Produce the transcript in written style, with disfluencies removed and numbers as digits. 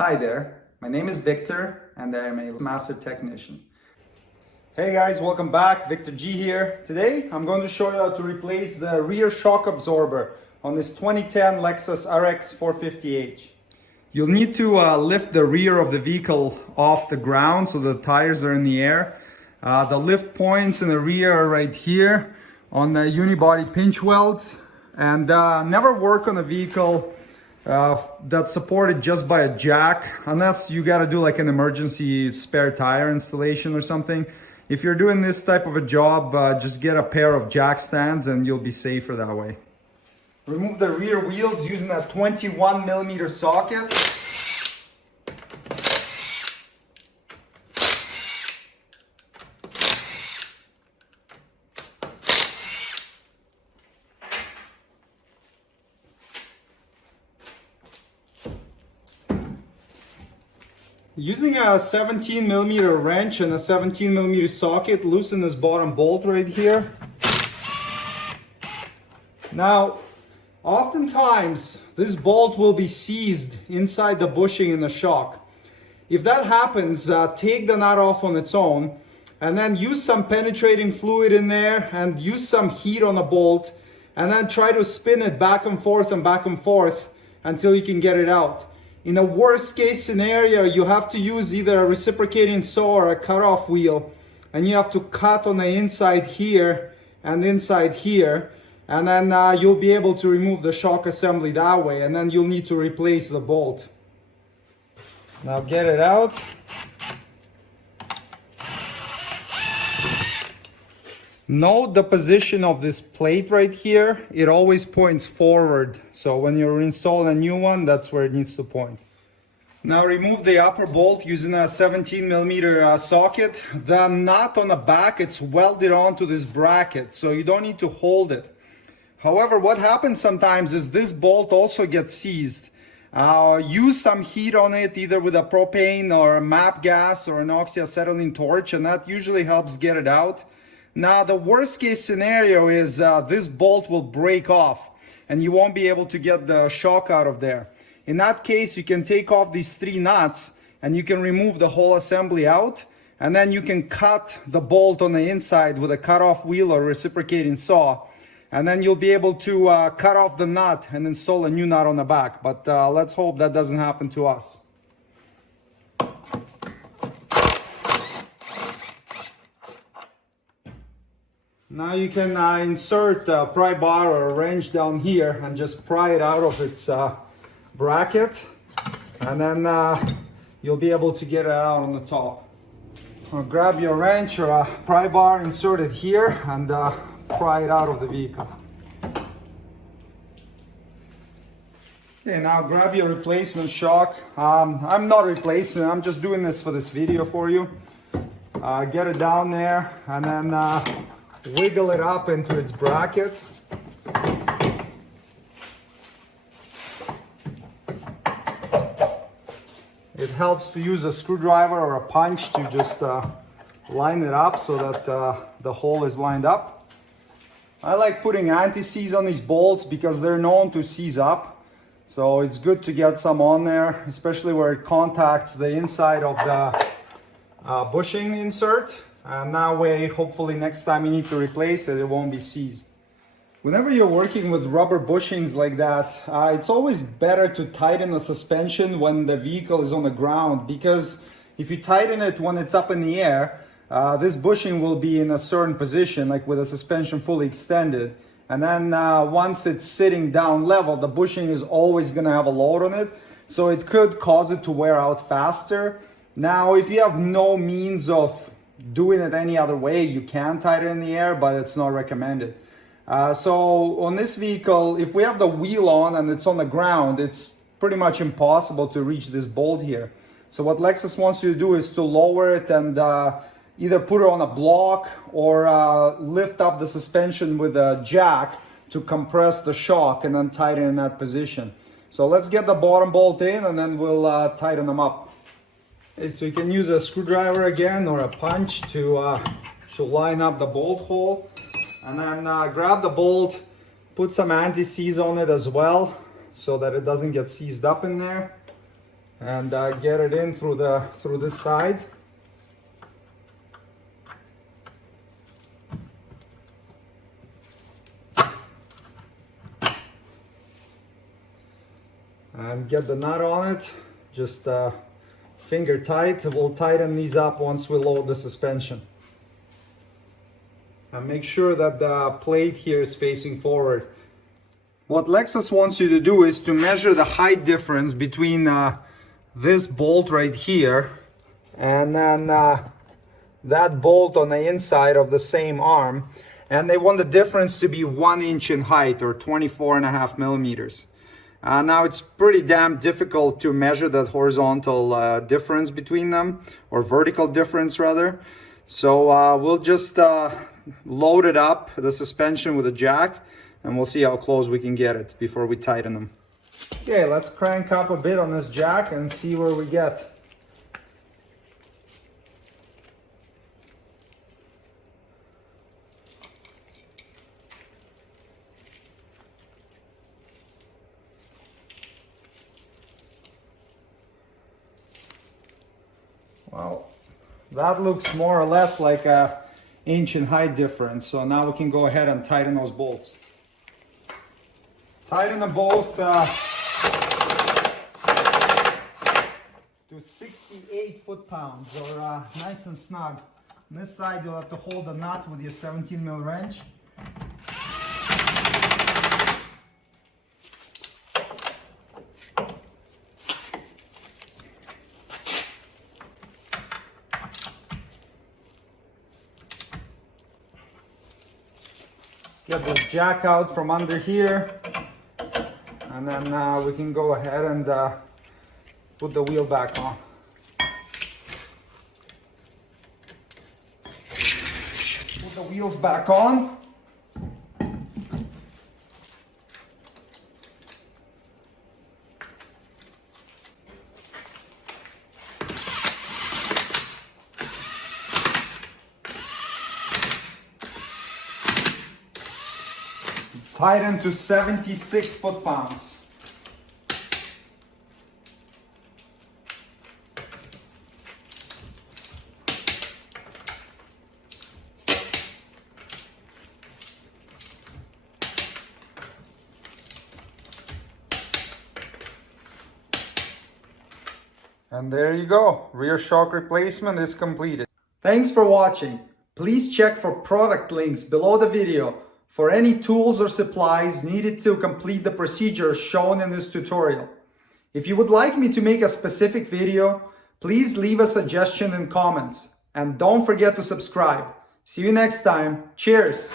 Hi there, my name is Victor and I am a master technician. Hey guys, welcome back. Viktor G here. Today I'm going to show you how to replace the rear shock absorber on this 2010 Lexus RX450h. You'll need to lift the rear of the vehicle off the ground so the tires are in the air. The lift points in the rear are right here on the unibody pinch welds, and never work on a vehicle that's supported just by a jack, unless you got to do like an emergency spare tire installation or something. If you're doing this type of a job, just get a pair of jack stands and you'll be safer that way. Remove the rear wheels using a 21mm socket. Using a 17mm wrench and a 17mm socket, loosen this bottom bolt right here. Now, oftentimes this bolt will be seized inside the bushing in the shock. If that happens, take the nut off on its own and then use some penetrating fluid in there and use some heat on the bolt, and then try to spin it back and forth until you can get it out. In a worst case scenario, you have to use either a reciprocating saw or a cutoff wheel, and you have to cut on the inside here and inside here, and then you'll be able to remove the shock assembly that way, and then you'll need to replace the bolt. Now get it out. Note the position of this plate right here. It always points forward. So when you're installing a new one, that's where it needs to point. Now remove the upper bolt using a 17mm socket. The nut on the back, it's welded onto this bracket, so you don't need to hold it. However, what happens sometimes is this bolt also gets seized. Use some heat on it, either with a propane or a MAP gas or an oxyacetylene torch, and that usually helps get it out. Now, the worst case scenario is this bolt will break off and you won't be able to get the shock out of there. In that case, you can take off these 3 nuts and you can remove the whole assembly out, and then you can cut the bolt on the inside with a cutoff wheel or reciprocating saw, and then you'll be able to cut off the nut and install a new nut on the back. But let's hope that doesn't happen to us. Now you can insert a pry bar or a wrench down here and just pry it out of its bracket, and then you'll be able to get it out on the top. Grab your wrench or a pry bar, insert it here, and pry it out of the vehicle. Okay, now grab your replacement shock. I'm not replacing it, I'm just doing this for this video for you. Get it down there and then wiggle it up into its bracket. It helps to use a screwdriver or a punch to just line it up so that the hole is lined up. I like putting anti-seize on these bolts because they're known to seize up. So it's good to get some on there, especially where it contacts the inside of the bushing insert. And that way, hopefully next time you need to replace it, it won't be seized. Whenever you're working with rubber bushings like that, it's always better to tighten the suspension when the vehicle is on the ground, because if you tighten it when it's up in the air, this bushing will be in a certain position, like with the suspension fully extended. And then once it's sitting down level, the bushing is always going to have a load on it. So it could cause it to wear out faster. Now, if you have no means of doing it any other way, you can tighten it in the air, but it's not recommended. So on this vehicle, if we have the wheel on and it's on the ground, it's pretty much impossible to reach this bolt here. So what Lexus wants you to do is to lower it and either put it on a block or lift up the suspension with a jack to compress the shock and then tighten in that position. So let's get the bottom bolt in and then we'll tighten them up. Okay, so you can use a screwdriver again or a punch to line up the bolt hole. And then grab the bolt, put some anti-seize on it as well so that it doesn't get seized up in there. and get it in through this side. And get the nut on it, just finger tight. We'll tighten these up once we load the suspension. And make sure that the plate here is facing forward. What Lexus wants you to do is to measure the height difference between this bolt right here and then that bolt on the inside of the same arm. And they want the difference to be 1 inch in height, or 24.5 millimeters. Now it's pretty damn difficult to measure that horizontal difference between them, or vertical difference rather. So we'll just load it up, the suspension, with a jack, and we'll see how close we can get it before we tighten them. Okay, let's crank up a bit on this jack and see where we get. Well, that looks more or less like a inch in height difference. So now we can go ahead and tighten those bolts. Tighten them both to 68 foot-pounds, or nice and snug. On this side you'll have to hold the nut with your 17 mil wrench. Get this jack out from under here, and then we can go ahead and put the wheel back on. Put the wheels back on. Tighten to 76 foot-pounds. And there you go. Rear shock replacement is completed. Thanks for watching. Please check for product links below the video for any tools or supplies needed to complete the procedure shown in this tutorial. If you would like me to make a specific video, please leave a suggestion in comments. And don't forget to subscribe. See you next time. Cheers!